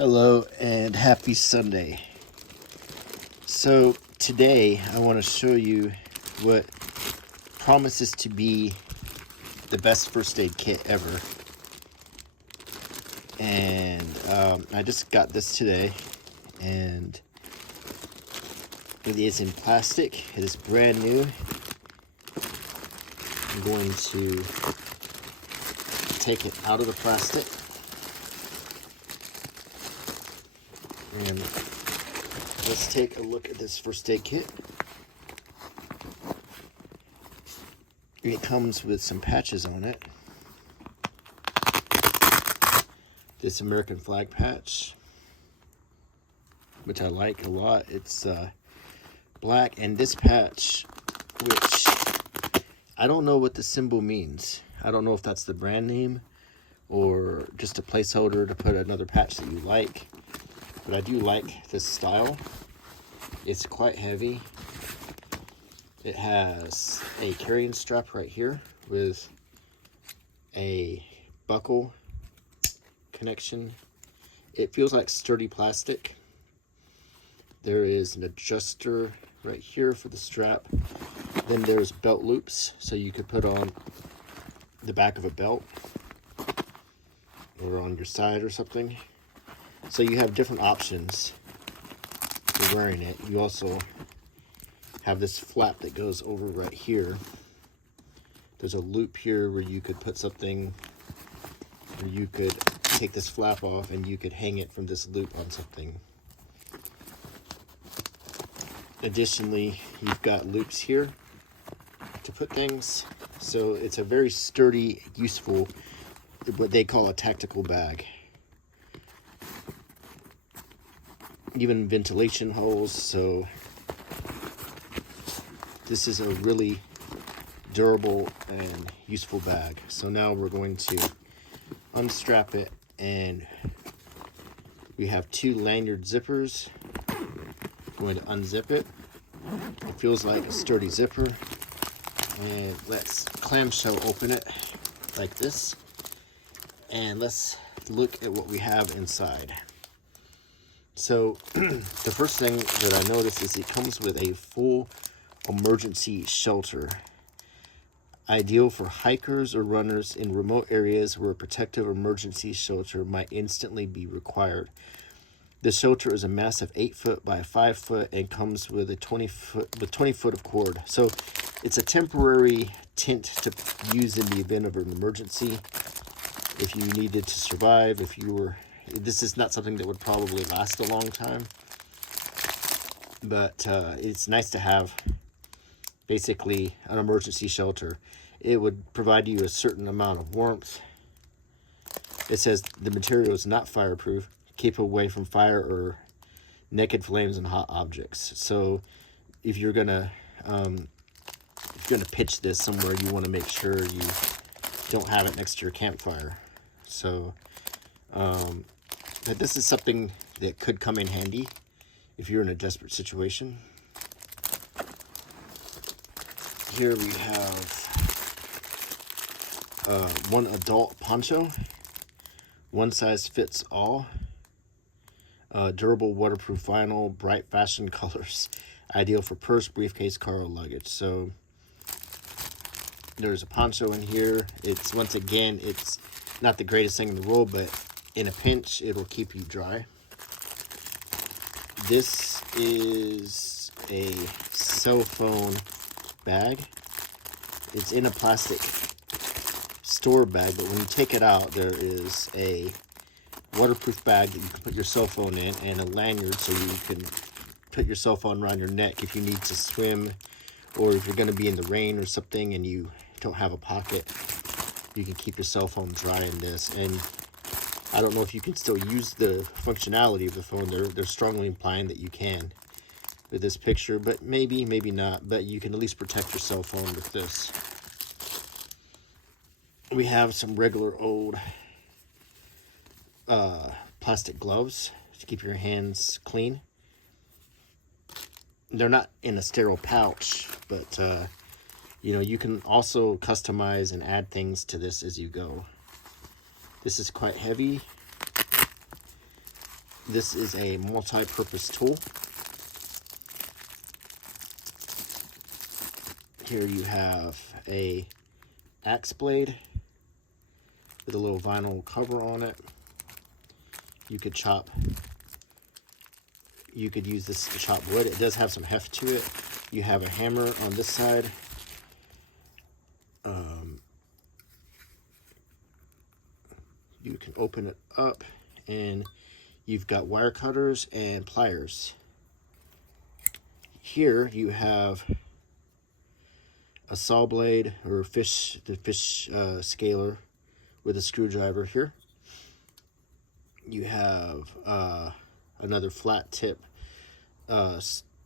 Hello and happy Sunday. So today I want to show you what promises to be the best first aid kit ever. And I just got this today, and it is in plastic. It is brand new. I'm going to take it out of the plastic. And let's take a look at this first aid kit. It comes with some patches on it. This American flag patch, which I like a lot. It's black, and this patch, which I don't know what the symbol means. I don't know if that's the brand name or just a placeholder to put another patch that you like. But I do like this style. It's quite heavy. It has a carrying strap right here with a buckle connection. It feels like sturdy plastic. There is an adjuster right here for the strap. Then there's belt loops, so you could put on the back of a belt or on your side or something. So you have different options for wearing it. You also have this flap that goes over right here. There's a loop here where you could put something, or you could take this flap off and you could hang it from this loop on something. Additionally, you've got loops here to put things. So it's a very sturdy, useful, what they call a tactical bag. Even ventilation holes, so this is a really durable and useful bag. So now we're going to unstrap it, and we have two lanyard zippers. I'm going to unzip it. It feels like a sturdy zipper, and let's clamshell open it like this, and let's look at what we have inside. So the first thing that I noticed is it comes with a full emergency shelter, ideal for hikers or runners in remote areas where a protective emergency shelter might instantly be required. The shelter is a massive 8 foot by 5 foot and comes with a 20 foot of cord. So it's a temporary tent to use in the event of an emergency. If you needed to survive, this is not something that would probably last a long time, but it's nice to have basically an emergency shelter. It would provide you a certain amount of warmth. It says the material is not fireproof, keep away from fire or naked flames and hot objects. So if you're gonna pitch this somewhere, you want to make sure you don't have it next to your campfire. So but this is something that could come in handy if you're in a desperate situation. Here we have one adult poncho, one size fits all, durable waterproof vinyl, bright fashion colors, ideal for purse, briefcase, car, or luggage. So there's a poncho in here. It's not the greatest thing in the world, but in a pinch, it'll keep you dry. This is a cell phone bag. It's in a plastic store bag, but when you take it out, there is a waterproof bag that you can put your cell phone in, and a lanyard so you can put your cell phone around your neck if you need to swim, or if you're going to be in the rain or something and you don't have a pocket, you can keep your cell phone dry in this. And I don't know if you can still use the functionality of the phone. They're strongly implying that you can with this picture, but maybe not. But you can at least protect your cell phone with this. We have some regular old plastic gloves to keep your hands clean. They're not in a sterile pouch, but you can also customize and add things to this as you go. This is quite heavy. This is a multi-purpose tool. Here you have a axe blade with a little vinyl cover on it. You could use this to chop wood. It does have some heft to it. You have a hammer on this side. You can open it up and you've got wire cutters and pliers. Here you have a saw blade or the fish scaler with a screwdriver here. You have another flat tip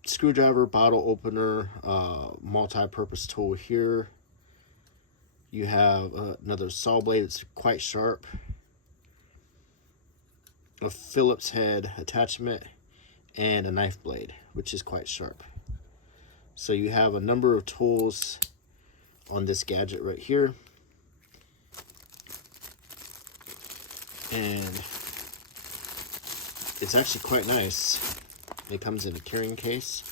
screwdriver, bottle opener, multi-purpose tool here. You have another saw blade that's quite sharp, a Phillips head attachment, and a knife blade, which is quite sharp. So you have a number of tools on this gadget right here. And it's actually quite nice. It comes in a carrying case.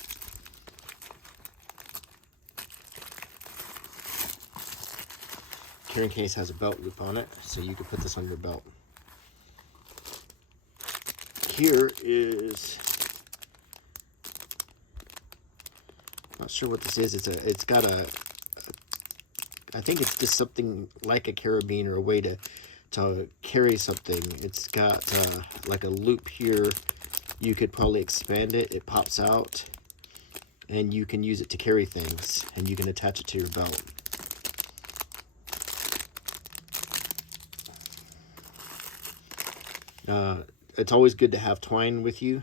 Carrying case has a belt loop on it, so you can put this on your belt. Here is, not sure what this is. It's got a I think it's just something like a carabiner or a way to carry something. It's got like a loop here. You could probably expand it. It pops out, and you can use it to carry things, and you can attach it to your belt. It's always good to have twine with you.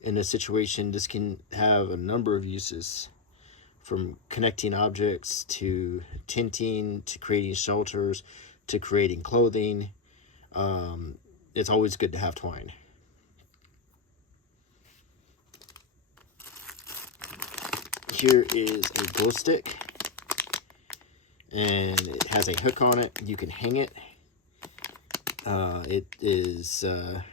In a situation, this can have a number of uses, from connecting objects to tinting to creating shelters to creating clothing. It's always good to have twine. Here is a glow stick, and it has a hook on it. You can hang it. It is a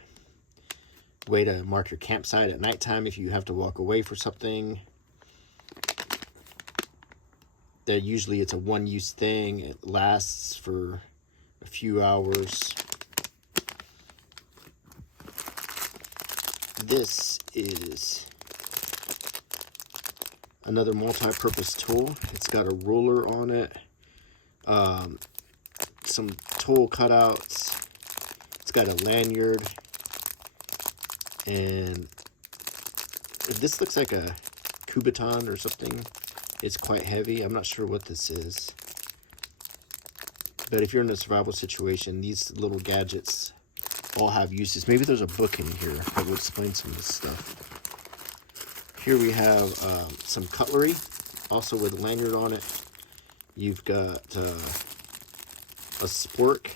way to mark your campsite at nighttime if you have to walk away for something. Usually it's a one-use thing. It lasts for a few hours. This is another multi-purpose tool. It's got a ruler on it, some tool cutouts. It's got a lanyard, and this looks like a Kubotan or something. It's quite heavy. I'm not sure what this is. But if you're in a survival situation, these little gadgets all have uses. Maybe there's a book in here that will explain some of this stuff. Here we have some cutlery, also with a lanyard on it. You've got a spork,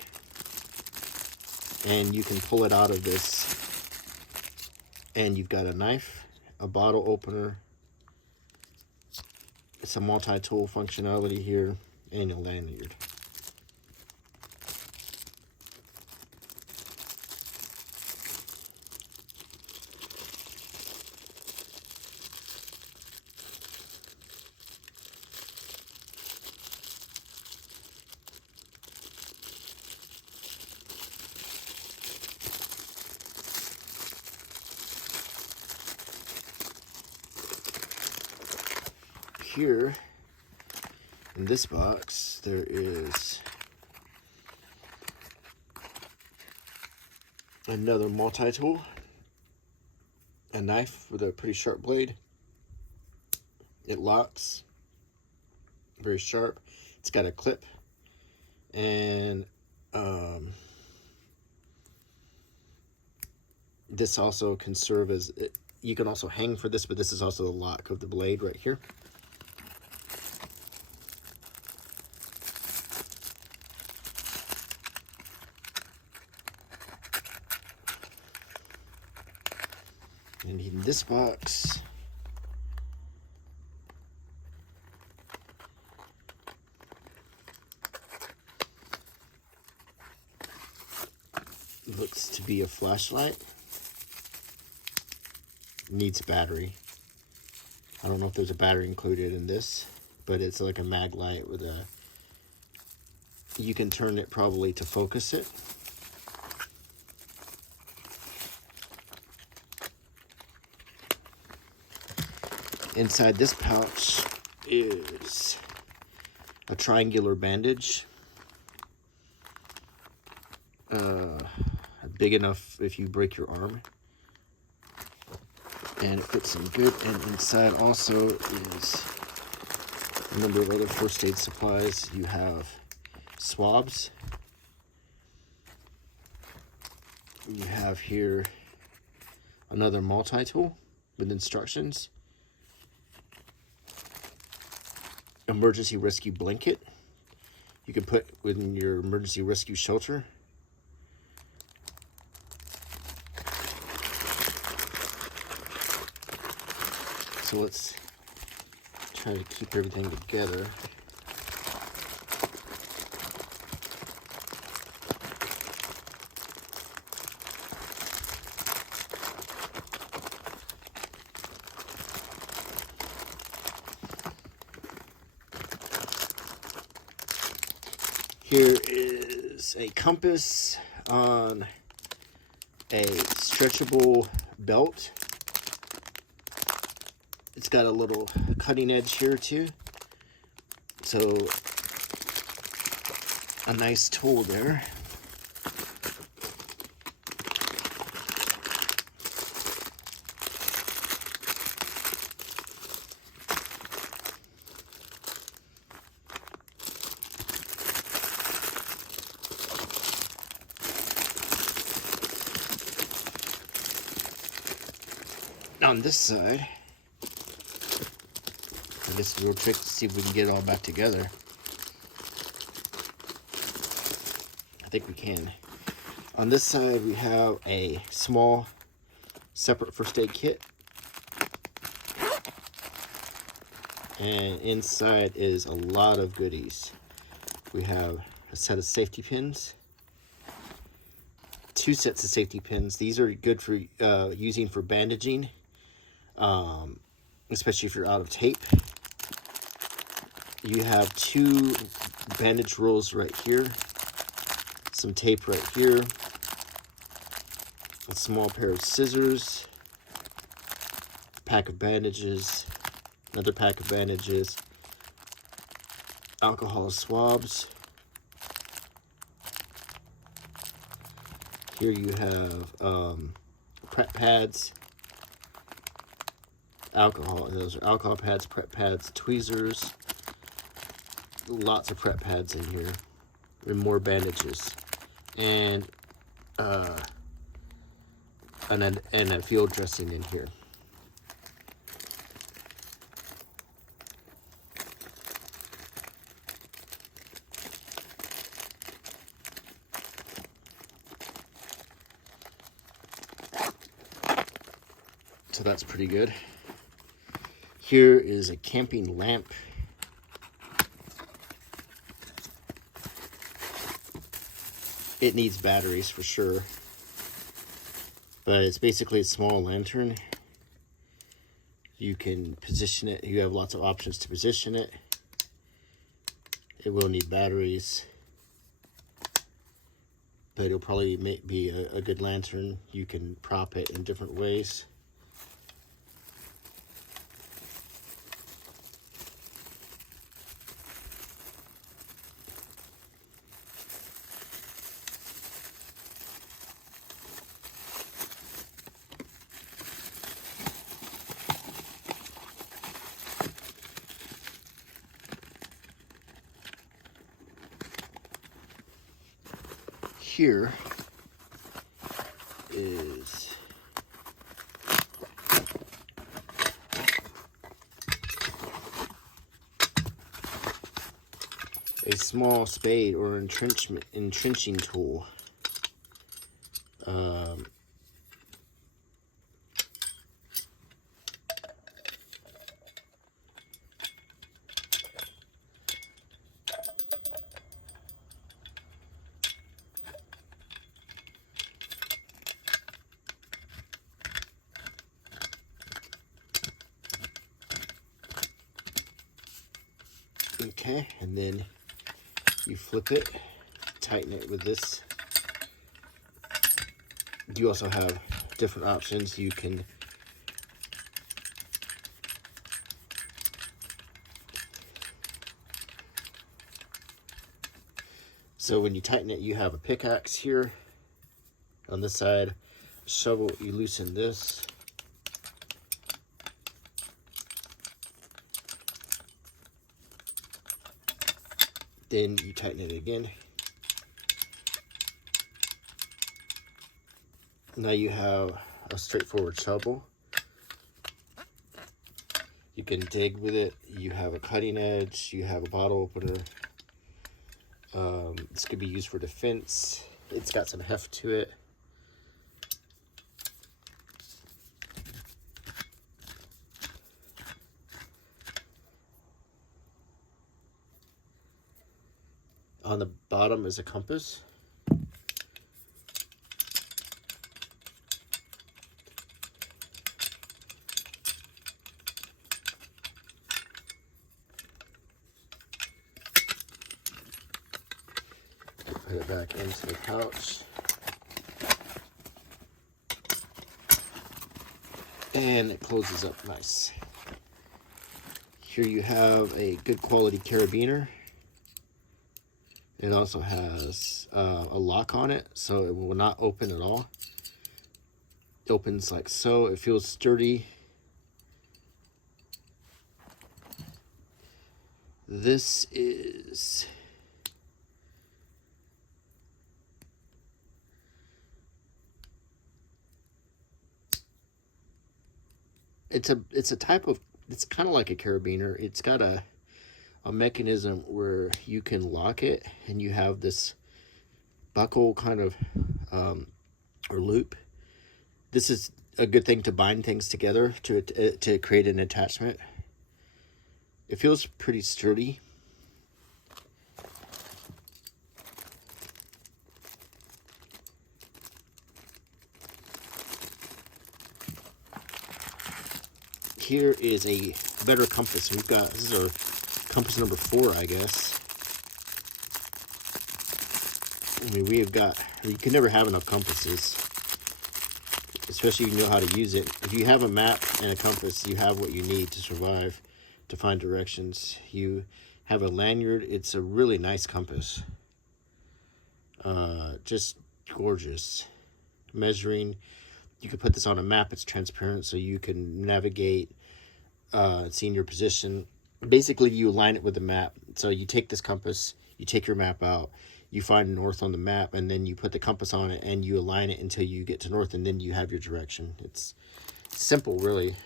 and you can pull it out of this. And you've got a knife, a bottle opener, some multi-tool functionality here, and a lanyard. Here in this box there is another multi-tool, a knife with a pretty sharp blade. It locks, very sharp. It's got a clip, and this also can serve as, you can also hang for this, but this is also the lock of the blade right here. And in this box, looks to be a flashlight. needs battery. I don't know if there's a battery included in this, but it's like a mag light with a, you can turn it probably to focus it. Inside this pouch is a triangular bandage, big enough if you break your arm, and it fits in good. And inside also is a number of other first aid supplies. You have swabs. You have here another multi-tool with instructions. Emergency rescue blanket you can put within your emergency rescue shelter. So let's try to keep everything together. Here is a compass on a stretchable belt. It's got a little cutting edge here too. So a nice tool there. On this side, I guess a real trick to see if we can get it all back together. I think we can. On this side, we have a small separate first aid kit. And inside is a lot of goodies. We have a set of safety pins, 2 sets of safety pins. These are good for using for bandaging, especially if you're out of tape. You have 2 bandage rolls right here, some tape right here, a small pair of scissors, a pack of bandages, another pack of bandages, alcohol swabs. Here you have prep pads, alcohol. Those are alcohol pads, prep pads, tweezers. Lots of prep pads in here, and more bandages, and a field dressing in here. So that's pretty good. Here is a camping lamp. It needs batteries for sure, but it's basically a small lantern. You can position it. You have lots of options to position it. It will need batteries, but it'll probably be a good lantern. You can prop it in different ways. Here is a small spade or entrenching tool. Okay, and then you flip it, tighten it with this. You also have different options. You can so when you tighten it, you have a pickaxe here on this side, shovel, you loosen this. Then you tighten it again. Now you have a straightforward shovel. You can dig with it. You have a cutting edge. You have a bottle opener. This could be used for defense. It's got some heft to it. On the bottom is a compass. Put it back into the pouch. And it closes up nice. Here you have a good quality carabiner. It also has a lock on it, so it will not open at all. It opens like so. It feels sturdy. This is it's a type of, it's kind of like a carabiner. It's got a mechanism where you can lock it, and you have this buckle kind of or loop. This is a good thing to bind things together to create an attachment. It feels pretty sturdy. Here is a better compass. We've got, this is our compass number 4, I guess. I mean, we have got, you can never have enough compasses, especially if you know how to use it. If you have a map and a compass, you have what you need to survive, to find directions. You have a lanyard. It's a really nice compass. Just gorgeous. Measuring. You can put this on a map. It's transparent, so you can navigate, seeing your position. Basically, you align it with the map. So you take this compass, you take your map out, you find north on the map, and then you put the compass on it, and you align it until you get to north, and then you have your direction. It's simple, really.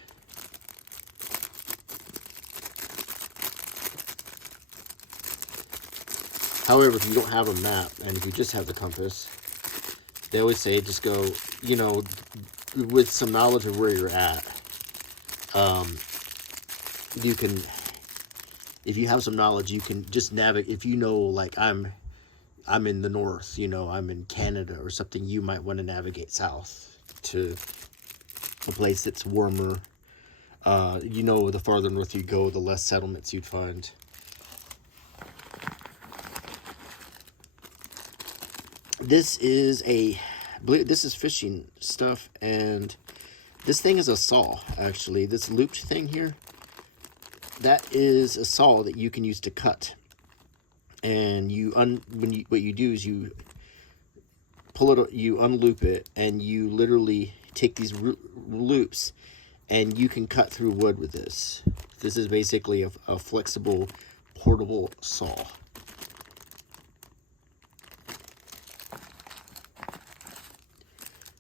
However, if you don't have a map, and if you just have the compass, they always say just go, you know, with some knowledge of where you're at. You can, if you have some knowledge, you can just navigate. If you know, like I'm in the north, you know, I'm in Canada or something, you might want to navigate south to a place that's warmer. You know, the farther north you go, the less settlements you'd find. This is fishing stuff, and this thing is a saw, actually. This looped thing here, that is a saw that you can use to cut. And what you do is you pull it, you unloop it, and you literally take these loops, and you can cut through wood with this. This is basically a flexible, portable saw.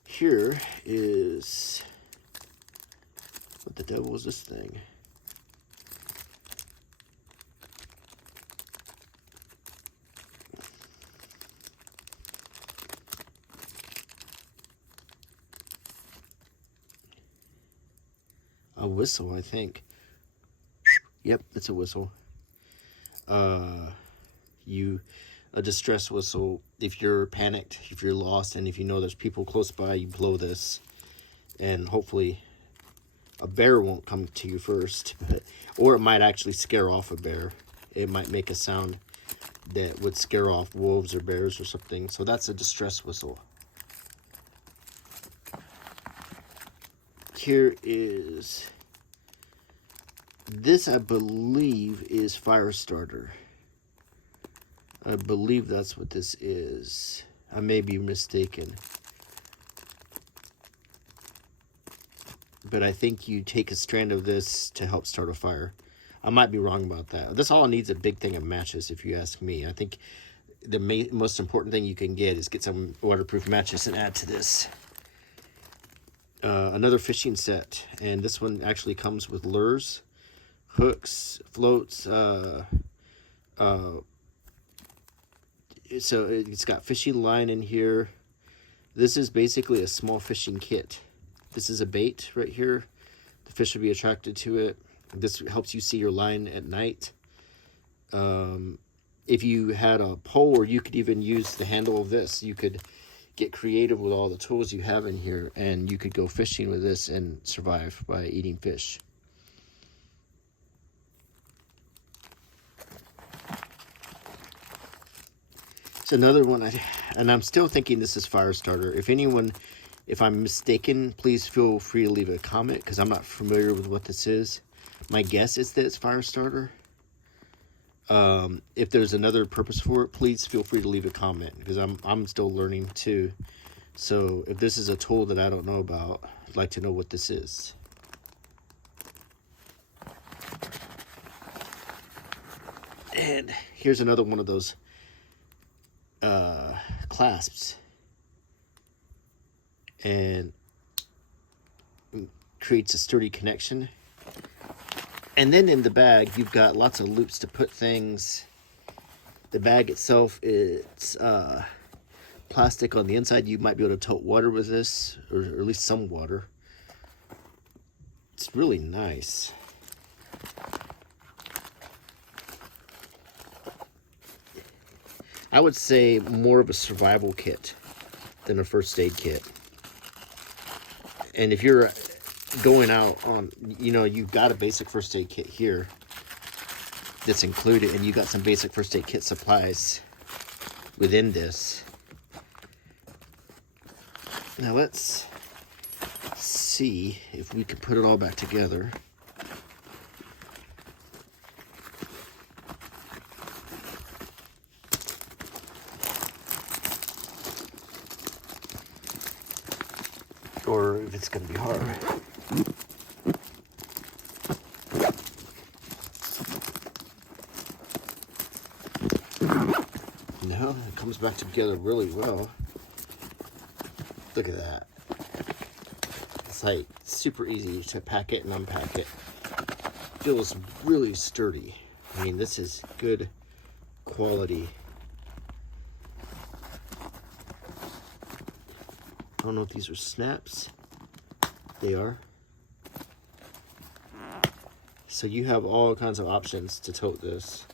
Here is, what the devil is this thing? A whistle, I think. Yep, it's a whistle. A distress whistle. If you're panicked, if you're lost, and if you know there's people close by, you blow this, and hopefully a bear won't come to you first, or it might actually scare off a bear it might make a sound that would scare off wolves or bears or something. So that's a distress whistle. Here is, this I believe is fire starter. I believe that's what this is. I may be mistaken. But I think you take a strand of this to help start a fire. I might be wrong about that. This all needs a big thing of matches, if you ask me. I think the most important thing you can get is get some waterproof matches and add to this. Another fishing set, and this one actually comes with lures, hooks, floats. So it's got fishing line in here. This is basically a small fishing kit. This is a bait right here. The fish will be attracted to it. This helps you see your line at night. If you had a pole, or you could even use the handle of this, you could get creative with all the tools you have in here, and you could go fishing with this and survive by eating fish. It's another one, and I'm still thinking this is fire starter. If I'm mistaken, please feel free to leave a comment, because I'm not familiar with what this is. My guess is that it's fire starter. If there's another purpose for it, please feel free to leave a comment, because I'm still learning too. So if this is a tool that I don't know about, I'd like to know what this is. And here's another one of those clasps, and creates a sturdy connection. And then in the bag, you've got lots of loops to put things. The bag itself, it's plastic on the inside. You might be able to tote water with this, or at least some water. It's really nice. I would say more of a survival kit than a first aid kit. And if you're going out on, you've got a basic first aid kit here that's included, and you got some basic first aid kit supplies within this. Now let's see if we can put it all back together. Or if it's going to be hard. No, it comes back together really well. Look at that. It's like super easy to pack it and unpack it. Feels really sturdy. I mean, this is good quality. I don't know if these are snaps. They are. So you have all kinds of options to tote this.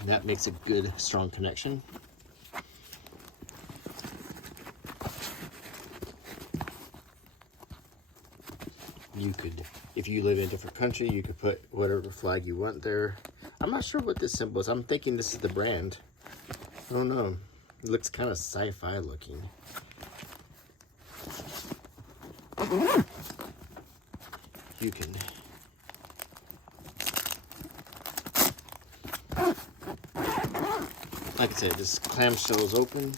And that makes a good, strong connection. You could, if you live in a different country, you could put whatever flag you want there. I'm not sure what this symbol is. I'm thinking this is the brand. I don't know. It looks kind of sci-fi looking. You can... Like I said, this clamshell is open.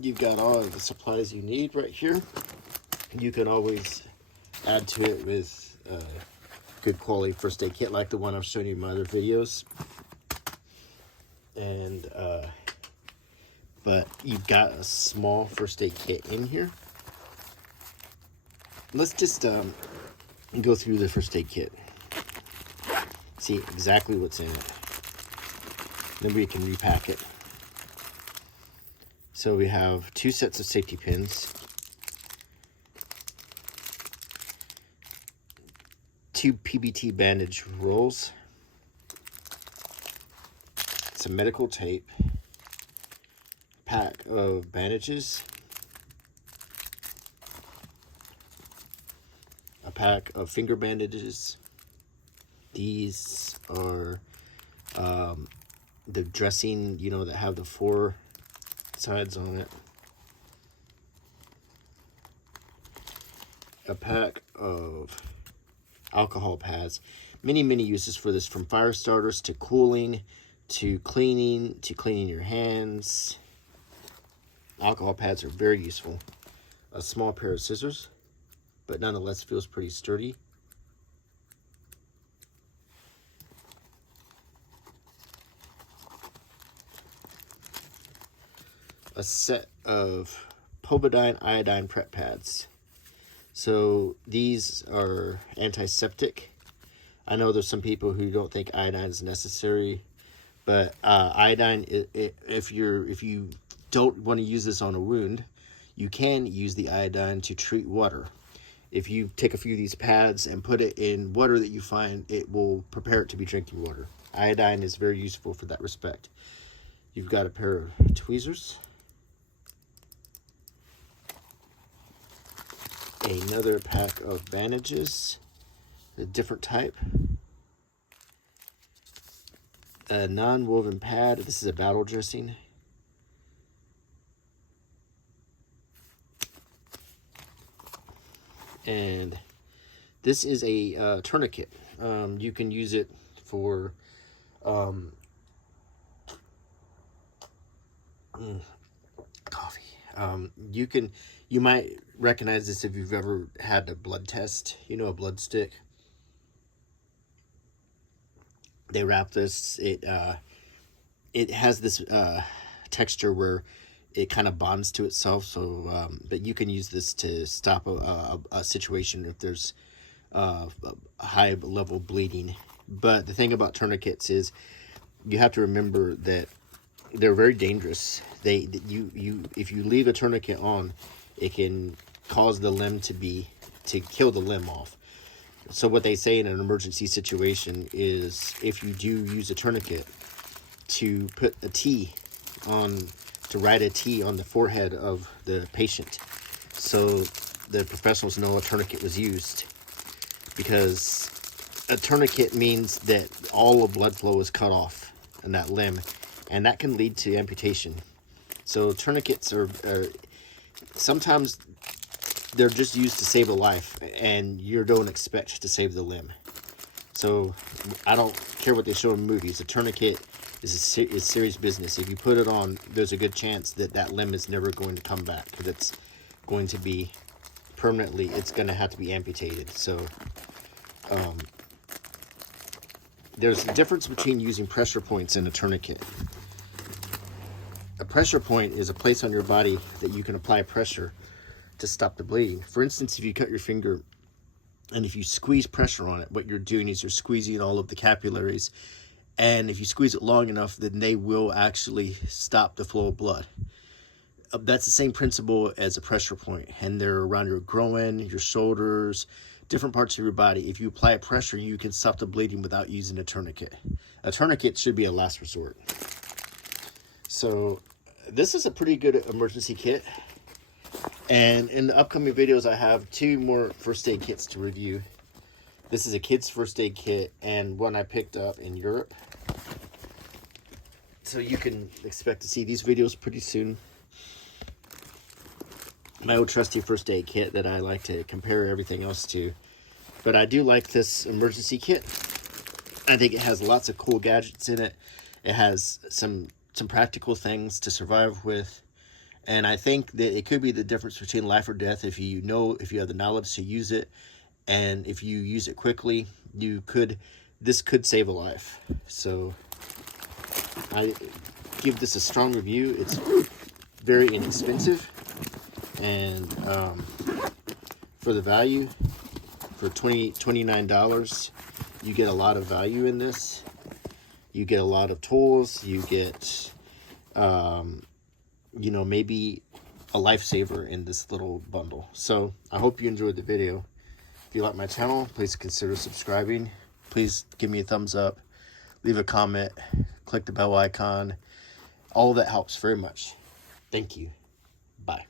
You've got all of the supplies you need right here. You can always add to it with good quality first aid kit like the one I've shown you in my other videos. And but you've got a small first aid kit in here. Let's just go through the first aid kit. See exactly what's in it. Then we can repack it. So we have 2 sets of safety pins, 2 PBT bandage rolls, some medical tape, pack of bandages, a pack of finger bandages. These are the dressing, you know, that have the 4 sides on it. A pack of alcohol pads. Many uses for this, from fire starters to cooling to cleaning your hands. Alcohol pads are very useful. A small pair of scissors, but nonetheless feels pretty sturdy. A set of povidone iodine prep pads. So these are antiseptic. I know there's some people who don't think iodine is necessary, but iodine, if you don't want to use this on a wound, you can use the iodine to treat water. If you take a few of these pads and put it in water that you find, it will prepare it to be drinking water. Iodine is very useful for that respect. You've got a pair of tweezers, another pack of bandages, a different type, a non-woven pad. This is a battle dressing, and this is a tourniquet. You can use it for coffee. You might recognize this if you've ever had a blood test, you know, a blood stick. They wrap this, it has this texture where it kind of bonds to itself. So, but you can use this to stop a situation if there's a high level bleeding. But the thing about tourniquets is you have to remember that they're very dangerous. If you leave a tourniquet on, it can cause the limb to kill the limb off. So what they say in an emergency situation is, if you do use a tourniquet, to put a T on, to write a T on the forehead of the patient, so the professionals know a tourniquet was used, because a tourniquet means that all of blood flow is cut off in that limb, and that can lead to amputation. So tourniquets are sometimes they're just used to save a life, and you don't expect to save the limb. So I don't care what they show in movies. A tourniquet is serious business. If you put it on, there's a good chance that that limb is never going to come back, because it's going to be permanently, it's going to have to be amputated. So there's a difference between using pressure points and a tourniquet. A pressure point is a place on your body that you can apply pressure to stop the bleeding. For instance, if you cut your finger and if you squeeze pressure on it, what you're doing is you're squeezing all of the capillaries, and if you squeeze it long enough, then they will actually stop the flow of blood. That's the same principle as a pressure point, and they're around your groin, your shoulders, different parts of your body. If you apply pressure, you can stop the bleeding without using a tourniquet. A tourniquet should be a last resort. So this is a pretty good emergency kit. And in the upcoming videos, I have 2 more first aid kits to review. This is a kid's first aid kit, and one I picked up in Europe. So you can expect to see these videos pretty soon. My old trusty first aid kit that I like to compare everything else to. But I do like this emergency kit. I think it has lots of cool gadgets in it. It has some practical things to survive with. And I think that it could be the difference between life or death if you have the knowledge to use it, and if you use it quickly, this could save a life. So I give this a strong review. It's very inexpensive, and for the value, for $29, you get a lot of value in this. You get a lot of tools. You get maybe a lifesaver in this little bundle. So I hope you enjoyed the video, If you like my channel, please consider subscribing. Please give me a thumbs up, leave a comment, click the bell icon. All of that helps very much. Thank you. Bye.